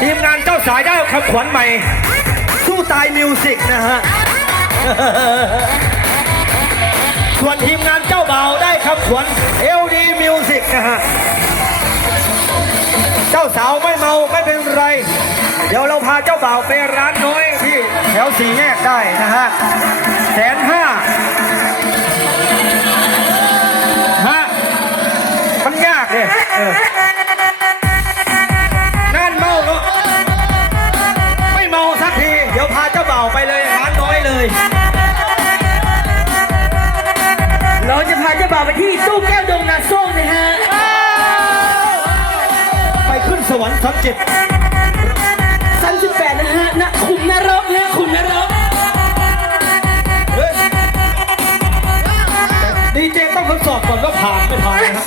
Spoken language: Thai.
ทีมงานเจ้าสายได้คำขวัญใหม่สู้ตายมิวสิกนะฮะ ส่วนทีมงานเจ้าบ่าวได้คำขวัญ LD Music นะฮะเจ้าสาวไม่เมาไม่เป็นไรเดี๋ยวเราพาเจ้าบ่าวไปร้านน้อยที่แถวสี่แยกได้นะฮะ150,000ฮะมันยากเลยนั่นเมาก็ไม่เมาสักทีเดี๋ยวพาเจ้าบ่าวไปเลยร้านน้อยเลยเราจะพาเจ้าบ่าวไปที่ตู้แก้วดงนาส้มนะฮะไปขึ้นสวรรค์38นะฮะณขุมนรกนะขุมนรกดีเจต้องทดสอบก่อนว่าผ่านไม่ผ่านนะครับ